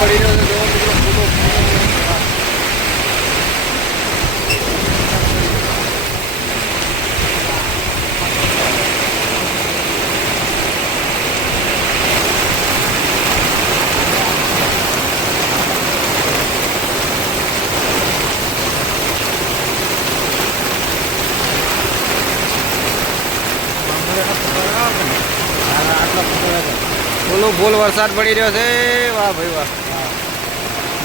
પડી રહ્યો છે જો મિત્રો ફૂલો ફૂલો ફૂલ વરસાદ પડી રહ્યો છે. વાહ ભાઈ વાહ.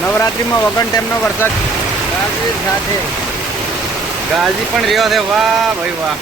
નવરાત્રિમાં વગન ટાઈમનો વરસાદ. ગાજી સાથે. ગાજી પણ રહ્યો છે. વાહ ભાઈ વાહ.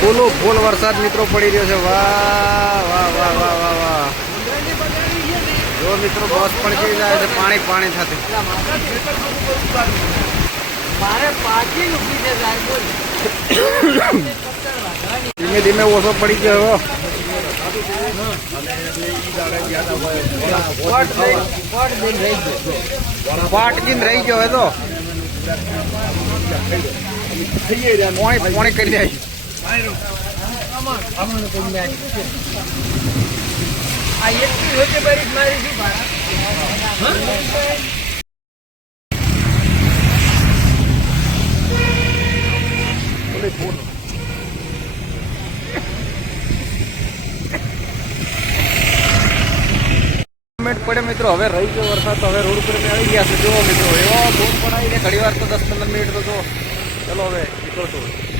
ફૂલો ફૂલ વરસાદ મિત્રો પડી રહ્યો છે. વાહ વાહ વાહ વાહ વાહ વાહ. જો મિત્રો બસ પણ કેવી જાય છે? પાણી પાણી બોલ. ધીમે ધીમે ઓછો પડી ગયો હવે. વોટ દઈ વોટ દઈ રહી ગયો. પાટકીને રહી હવે તો પોણી પોણી કરી જાય આ બરી મારી શું પડે મિત્રો, હવે રહી ગયો વરસાદ, તો હવે રોડ ઉપર આવી ગયા છે જુઓ મિત્રો, એવો બૂમ પડાવીને ઘડી વાર તો દસ પંદર મિનિટ તો જો ચલો હવે નીકળતો